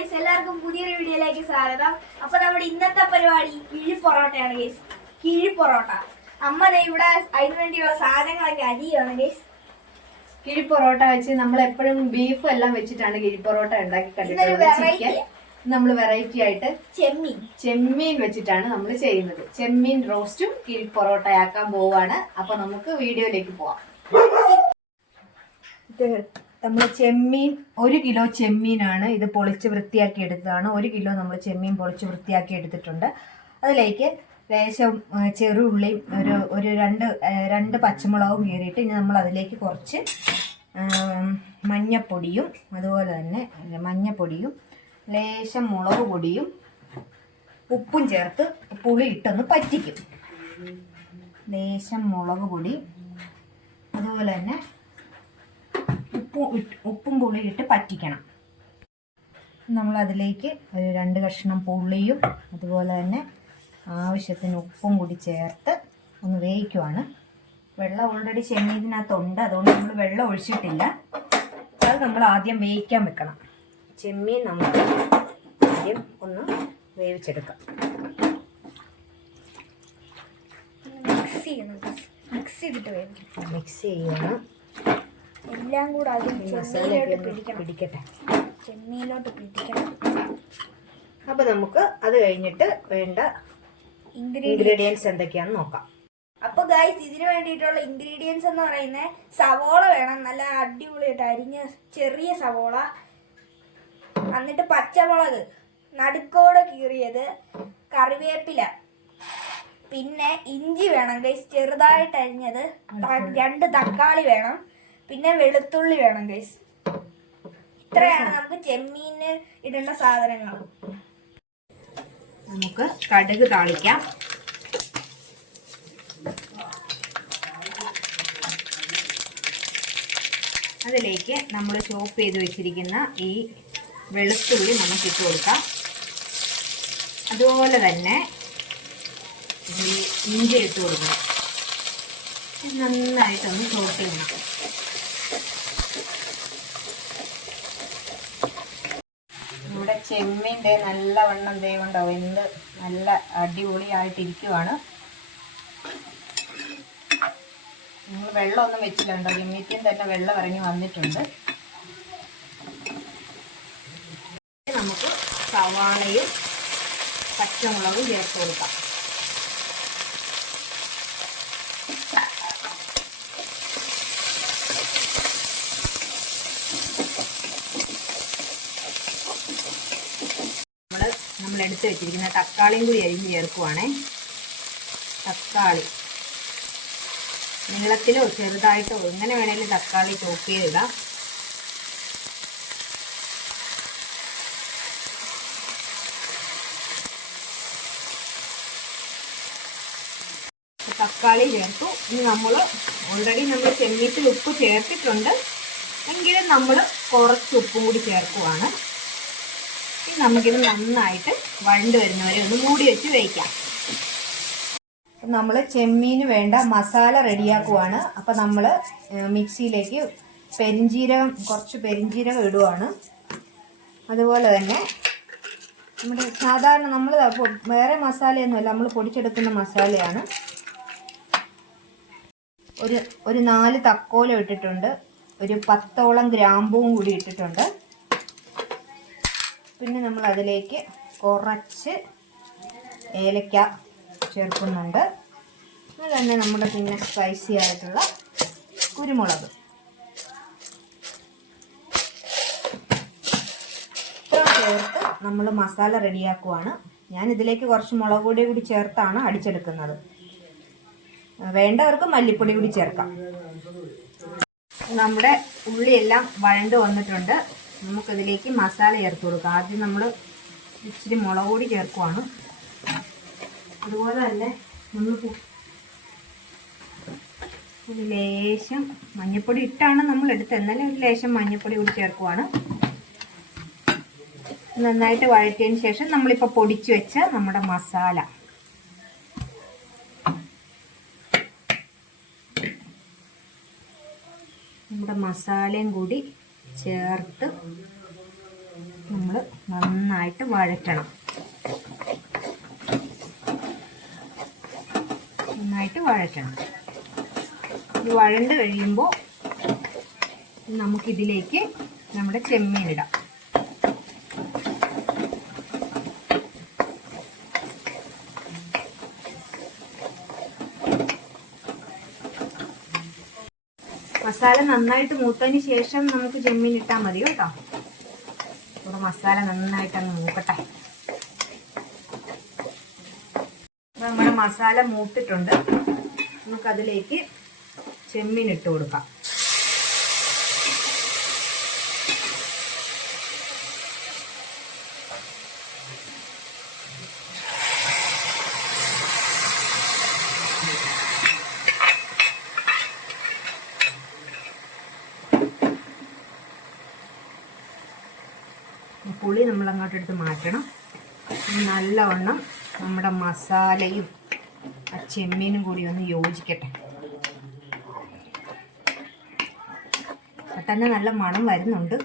Guys, എല്ലാവർക്കും പുതിയൊരു വീഡിയോയിലേക്ക് സ്വാഗതം. അപ്പൊ നമ്മുടെ ഇന്നത്തെ പരിപാടി കിഴി പൊറോട്ടയാണ് ഗൈസ്. കിഴി പൊറോട്ട. അമ്മ ഇവിടെ അതിനു വേണ്ടിയുള്ള സാധനങ്ങളൊക്കെ അരിയാണ് ഗൈസ്. കിഴി പൊറോട്ട വെച്ച് നമ്മൾ എപ്പോഴും ബീഫ് എല്ലാം വെച്ചിട്ടാണ് കിഴി പൊറോട്ട ഉണ്ടാക്കി കണ്ടിട്ടുള്ളത്. നമ്മൾ വെറൈറ്റി ആയിട്ട് ചെമ്മീൻ വെച്ചിട്ടാണ് നമ്മൾ ചെയ്യുന്നത്. ചെമ്മീൻ റോസ്റ്റും കിഴി പൊറോട്ടയാക്കാൻ പോവാണ്. അപ്പൊ നമുക്ക് വീഡിയോയിലേക്ക് പോവാം. നമ്മൾ ചെമ്മീൻ 1 കിലോ ചെമ്മീനാണ്. ഇത് പൊളിച്ച് വൃത്തിയാക്കി എടുത്തതാണ്. 1 കിലോ നമ്മൾ ചെമ്മീൻ പൊളിച്ച് വൃത്തിയാക്കി എടുത്തിട്ടുണ്ട്. അതിലേക്ക് ലേശം ചെറുള്ളിയും ഒരു രണ്ട് പച്ചമുളകും കീറിയിട്ട് ഇനി നമ്മൾ അതിലേക്ക് കുറച്ച് മഞ്ഞപ്പൊടിയും അതുപോലെ തന്നെ മഞ്ഞപ്പൊടിയും ലേശം മുളക് പൊടിയും ഉപ്പും ചേർത്ത് പുളി ഇട്ടൊന്ന് പറ്റിക്കും. ലേശം മുളക് പൊടി അതുപോലെ തന്നെ ഉപ്പും പുളിയും ഇട്ട് പറ്റിക്കണം. നമ്മൾ അതിലേക്ക് ഒരു 2 കഷ്ണം പുളിയും അതുപോലെ തന്നെ ആവശ്യത്തിന് ഉപ്പും കൂടി ചേർത്ത് ഒന്ന് വേവിക്കുവാണ്. വെള്ളം ഓൾറെഡി ചെമ്മീനകത്തുണ്ട്, അതുകൊണ്ട് നമ്മൾ വെള്ളം ഒഴിച്ചിട്ടില്ല. അത് നമ്മൾ ആദ്യം വേവിക്കാൻ വെക്കണം. ചെമ്മീൻ നമുക്ക് ആദ്യം ഒന്ന് വേവിച്ചെടുക്കാം. മിക്സ് ചെയ്യണം. എല്ലാം കൂടെ പിടിക്കട്ടെ, ചെമ്മീനിലോട്ട് പിടിക്കണം. അപ്പൊ നമുക്ക് അത് കഴിഞ്ഞിട്ട് വേണ്ട ഇൻഗ്രീഡിയൻസ് എന്തൊക്കെയാണെന്ന് നോക്കാം. അപ്പൊ ഗൈസ്, ഇതിന് വേണ്ടിയിട്ടുള്ള ഇൻഗ്രീഡിയൻസ് എന്ന് പറയുന്നത് സവോള വേണം, നല്ല അടിപൊളിയായിട്ട് അരിഞ്ഞ ചെറിയ സവോള, എന്നിട്ട് പച്ചമുളക് നടുക്കോടെ കീറിയത്, കറിവേപ്പില, പിന്നെ ഇഞ്ചി വേണം ഗൈസ് ചെറുതായിട്ട് അരിഞ്ഞത്, 2 തക്കാളി വേണം, പിന്നെ വെളുത്തുള്ളി വേണം ഗൈസ്. ഇത്രയാണ് നമുക്ക് ചെമ്മീന് ഇടേണ്ട സാധനങ്ങൾ. നമുക്ക് കടുക് താളിക്കാം. അതിലേക്ക് നമ്മൾ ചോപ്പ് ചെയ്ത് വെച്ചിരിക്കുന്ന ഈ വെളുത്തുള്ളി നമുക്ക് ഇട്ട് കൊടുക്കാം. അതുപോലെ തന്നെ ഈ ഇഞ്ചി ഇട്ട് കൊടുക്കണം. നന്നായിട്ടൊന്ന് ചോപ്പ് ചെയ്യണം. നമ്മുടെ ചെമ്മീൻ്റെ നല്ലവണ്ണം വേവുണ്ടോ എന്ത് നല്ല അടിപൊളിയായിട്ടിരിക്കുവാണ്. നമ്മൾ വെള്ളമൊന്നും വെച്ചില്ല കേട്ടോ, ചെമ്മീറ്റിൽ തന്നെ വെള്ളം ഇറങ്ങി വന്നിട്ടുണ്ട്. നമുക്ക് സവാളയും പച്ചമുളകും ചേർത്ത് കൊടുക്കാം. നമ്മൾ എടുത്ത് വെച്ചിരിക്കുന്ന തക്കാളിയും കൂടി അരിഞ്ഞ് ചേർക്കുവാണേ. തക്കാളി നീളത്തിലോ ചെറുതായിട്ടോ എങ്ങനെ വേണേലും തക്കാളി ചോപ്പ് ചെയ്തിടാം. തക്കാളി ചേർത്തു. ഇനി നമ്മൾ ഓൾറെഡി നമ്മൾ ചെമ്മീനിൽ ഉപ്പ് ചേർത്തിട്ടുണ്ട്, എങ്കിലും നമ്മൾ കുറച്ച് ഉപ്പും കൂടി ചേർക്കുവാണ്. നമുക്കിത് നന്നായിട്ട് വഴണ്ട് വരുന്നവരെ ഒന്ന് മൂടി വെച്ച് വേവിക്കാം. നമ്മൾ ചെമ്മീന് വേണ്ട മസാല റെഡിയാക്കുവാണ്. അപ്പം നമ്മൾ മിക്സിയിലേക്ക് കുറച്ച് പെരിഞ്ജീരകം ഇടുവാണ്. അതുപോലെ തന്നെ നമ്മുടെ സാധാരണ നമ്മൾ വേറെ മസാലയൊന്നുമല്ല, നമ്മൾ പൊടിച്ചെടുക്കുന്ന മസാലയാണ്. ഒരു 4 തക്കോലം ഇട്ടിട്ടുണ്ട്, ഒരു 10ഓളം ഗ്രാമ്പൂവും കൂടി ഇട്ടിട്ടുണ്ട്. പിന്നെ നമ്മൾ അതിലേക്ക് കുറച്ച് ഏലക്ക ചേർക്കുന്നുണ്ട്. അത് തന്നെ നമ്മുടെ പിന്നെ സ്പൈസി ആയിട്ടുള്ള കുരുമുളക്. ഇത്ര ചേർത്ത് നമ്മൾ മസാല റെഡിയാക്കുവാണ്. ഞാൻ ഇതിലേക്ക് കുറച്ച് മുളക് പൊടി കൂടി ചേർത്താണ് അടിച്ചെടുക്കുന്നത്. വേണ്ടവർക്ക് മല്ലിപ്പൊടി കൂടി ചേർക്കാം. നമ്മുടെ ഉള്ളിയെല്ലാം വഴണ്ട് വന്നിട്ടുണ്ട്. നമുക്കിതിലേക്ക് മസാല ചേർത്ത് കൊടുക്കാം. ആദ്യം നമ്മൾ ഇച്ചിരി മുളക് പൊടി ചേർക്കുവാണ്. അതുപോലെ തന്നെ നമ്മൾ ലേശം മഞ്ഞൾപ്പൊടി ഇട്ടാണ് നമ്മൾ എടുത്തത്, എന്നാലും ഒരു ലേശം മഞ്ഞൾപ്പൊടി കൂടി ചേർക്കുവാണ്. നന്നായിട്ട് വഴറ്റിയതിന് ശേഷം നമ്മളിപ്പോൾ പൊടിച്ചു വെച്ച നമ്മുടെ മസാല മസാലയും കൂടി ചേർത്ത് നമ്മൾ നന്നായിട്ട് വഴറ്റണം. നന്നായിട്ട് വഴറ്റണം. ഇത് വഴണ്ട് കഴിയുമ്പോൾ നമുക്കിതിലേക്ക് നമ്മുടെ ചെമ്മീൻ ഇടാം. മസാല നന്നായിട്ട് മൂത്തതിന് ശേഷം നമുക്ക് ചെമ്മീൻ ഇട്ടാൽ മതി കേട്ടോ. ഇവിടെ മസാല നന്നായിട്ടങ്ങ് മൂക്കട്ടെ. നമ്മുടെ മസാല മൂത്തിട്ടുണ്ട്. നമുക്കതിലേക്ക് ചെമ്മീൻ ഇട്ട് കൊടുക്കാം. പുളി നമ്മൾ അങ്ങോട്ട് എടുത്ത് മാറ്റണം. നല്ലവണ്ണം നമ്മുടെ മസാലയും ആ ചെമ്മീനും കൂടി ഒന്ന് യോജിക്കട്ടെ. തന്നെ നല്ല മണം വരുന്നുണ്ട്.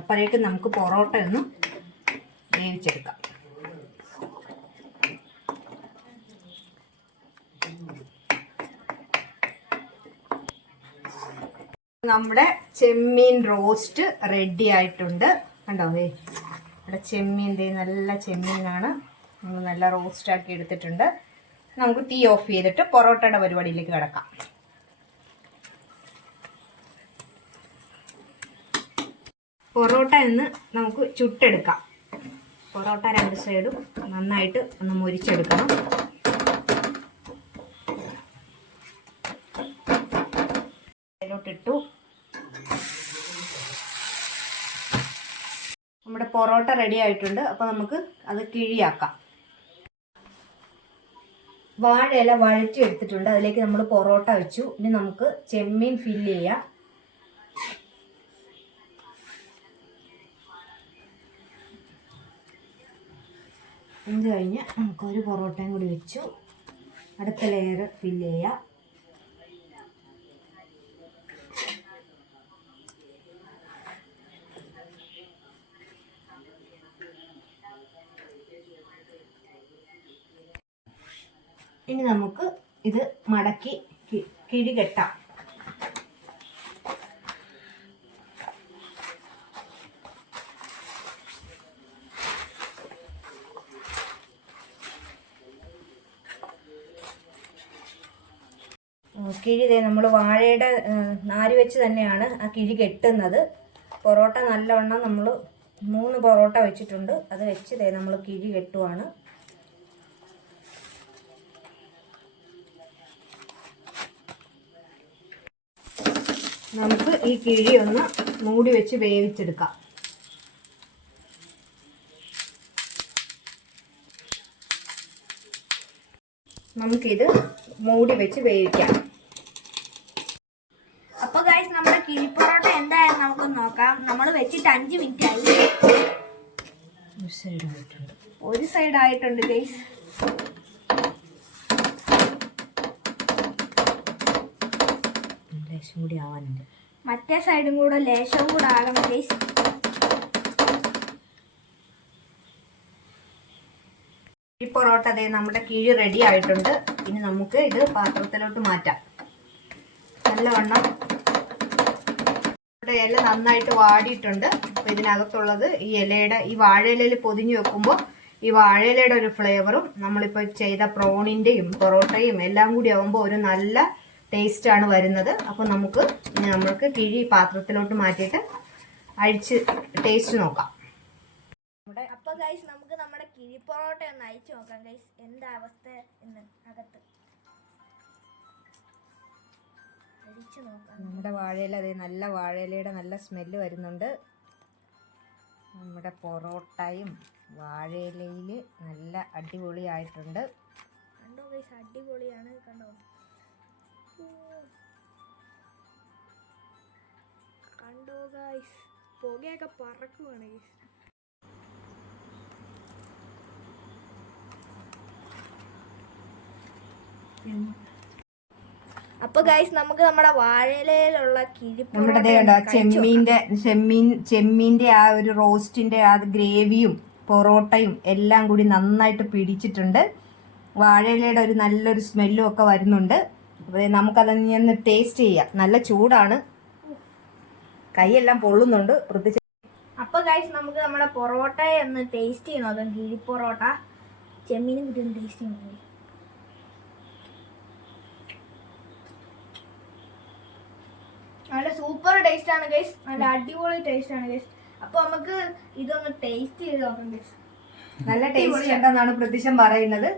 അപ്പോഴേക്കും നമുക്ക് പൊറോട്ട ഒന്ന് വേവിച്ചെടുക്കാം. നമ്മുടെ ചെമ്മീൻ റോസ്റ്റ് റെഡി ആയിട്ടുണ്ട്. കണ്ടോ, ഇവിടെ ചെമ്മീൻ നല്ല ചെമ്മീനാണ്. നമ്മൾ നല്ല റോസ്റ്റാക്കി എടുത്തിട്ടുണ്ട്. നമുക്ക് തീ ഓഫ് ചെയ്തിട്ട് പൊറോട്ടയുടെ പരിപാടിയിലേക്ക് കിടക്കാം. പൊറോട്ട എന്ന് നമുക്ക് ചുട്ടെടുക്കാം. പൊറോട്ട രണ്ട് സൈഡും നന്നായിട്ട് ഒന്ന് മൊരിച്ചെടുക്കണം. അതിലോട്ടിട്ടു. നമ്മുടെ പൊറോട്ട റെഡി ആയിട്ടുണ്ട്. അപ്പോൾ നമുക്ക് അത് കിഴിയാക്കാം. വാഴയില വഴറ്റി എടുത്തിട്ടുണ്ട്. അതിലേക്ക് നമ്മൾ പൊറോട്ട വെച്ചു. ഇനി നമുക്ക് ചെമ്മീൻ ഫില്ല് ചെയ്യാം. ഇത് കഴിഞ്ഞ് നമുക്കൊരു പൊറോട്ടയും കൂടി വെച്ചു. അടുത്ത ലെയർ ഫില്ല് ചെയ്യാം. ഇനി നമുക്ക് ഇത് മടക്കി കിഴി കെട്ടാം. കിഴി നമ്മൾ വാഴയുടെ നാര് വെച്ച് തന്നെയാണ് ആ കിഴി കെട്ടുന്നത്. പൊറോട്ട നല്ലവണ്ണം നമ്മൾ 3 പൊറോട്ട വെച്ചിട്ടുണ്ട്. അത് വെച്ച് നമ്മൾ കിഴി കെട്ടുവാണ്. നമുക്ക് ഈ കിഴി ഒന്ന് മൂടി വെച്ച് വേവിച്ചെടുക്കാം. നമുക്കിത് മൂടി വെച്ച് വേവിക്കാം. അപ്പോൾ ഗൈസ്, നമ്മുടെ കിഴിപ്പൊറോട്ട എന്തായാലും നമുക്ക് നോക്കാം. നമ്മൾ വെച്ചിട്ട് 5 മിനിറ്റ് ആയി. ഒരു സൈഡ് ആയിട്ടുണ്ട് ഗൈസ്. ലേശം കൂടി ആവാനുണ്ട്. മറ്റേ സൈഡും കൂടെ ലേശം കൂടെ ആകണം ഗൈസ്. ഈ പൊറോട്ട നമ്മുടെ കിഴി റെഡി ആയിട്ടുണ്ട്. ഇനി നമുക്ക് ഇത് പാത്രത്തിലോട്ട് മാറ്റാം. നല്ലവണ്ണം ഇവിടെ ഇല നന്നായിട്ട് വാടിയിട്ടുണ്ട്. അപ്പോൾ ഇതിനകത്തുള്ളത് ഈ ഇലയുടെ, ഈ വാഴയിലയിൽ പൊതിഞ്ഞ് വെക്കുമ്പോൾ ഈ വാഴയിലയുടെ ഒരു ഫ്ലേവറും നമ്മളിപ്പോൾ ചെയ്ത പ്രോണിൻ്റെയും പൊറോട്ടയും എല്ലാം കൂടി ആകുമ്പോൾ ഒരു നല്ല ടേസ്റ്റാണ് വരുന്നത്. അപ്പോൾ നമ്മൾക്ക് കിഴി പാത്രത്തിലോട്ട് മാറ്റിയിട്ട് അഴിച്ച് ടേസ്റ്റ് നോക്കാം. അപ്പോൾ ഗൈസ്, നമുക്ക് നമ്മുടെ കിഴി പൊറോട്ട ഒന്ന് അയച്ചു നോക്കാം ഗൈസ്, എന്താ അവസ്ഥ എന്ന് അകത്ത് അടിച്ചു നോക്കാം. നമ്മുടെ വാഴയില നല്ല വാഴയിലയുടെ നല്ല സ്മെല്ല് വരുന്നുണ്ട്. നമ്മുടെ പൊറോട്ടയും വാഴയിലയിൽ നല്ല അടിപൊളിയായിട്ടുണ്ട്. കണ്ടോ ഗൈസ്, അടിപൊളിയാണ്. കണ്ടോ കണ്ടോ ഗൈസ്, പുകയൊക്കെ പറക്കുവാണ് ഗൈസ്. അപ്പൊ ഗൈസ്, നമുക്ക് നമ്മുടെ വാഴയിലുള്ള നമ്മുടെ ചെമ്മീന്റെ ആ ഒരു റോസ്റ്റിന്റെ ആ ഗ്രേവിയും പൊറോട്ടയും എല്ലാം കൂടി നന്നായിട്ട് പിടിച്ചിട്ടുണ്ട്. വാഴയിലയുടെ ഒരു നല്ലൊരു സ്മെല്ലും ഒക്കെ വരുന്നുണ്ട്. അപ്പോൾ നമുക്കതൊന്ന് ടേസ്റ്റ് ചെയ്യാം. നല്ല ചൂടാണ്, കൈയെല്ലാം പൊള്ളുന്നുണ്ട് പ്രത്യേകിച്ച്. അപ്പൊ ഗൈസ് നമുക്ക് നമ്മുടെ പൊറോട്ടയെ ഒന്ന് ടേസ്റ്റ് ചെയ്ത് നോക്കാം. കിഴി പൊറോട്ട ചെമ്മീനും കൂടി ഒന്ന് ടേസ്റ്റ് ചെയ്ത് നോക്കാം. നല്ല സൂപ്പർ ടേസ്റ്റ് ആണ് ഗൈസ്, നല്ല അടിപൊളി ടേസ്റ്റ് ആണ് ഗൈസ്. അപ്പൊ നമുക്ക് ഇതൊന്ന് ടേസ്റ്റ് ചെയ്ത് നോക്കാം ഗൈസ്. നല്ല ടേസ്റ്റ് ഉണ്ടെന്നാണ് പ്രതീക്ഷം പറയുന്നത്.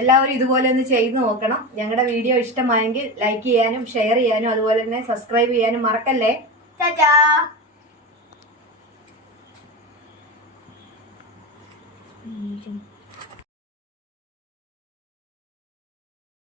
എല്ലാവരും ഇതുപോലെ ഒന്ന് ചെയ്ത് നോക്കണം. ഞങ്ങളുടെ വീഡിയോ ഇഷ്ടമായെങ്കിൽ ലൈക്ക് ചെയ്യാനും ഷെയർ ചെയ്യാനും അതുപോലെ തന്നെ സബ്സ്ക്രൈബ് ചെയ്യാനും മറക്കല്ലേ. ചാച്ചാ.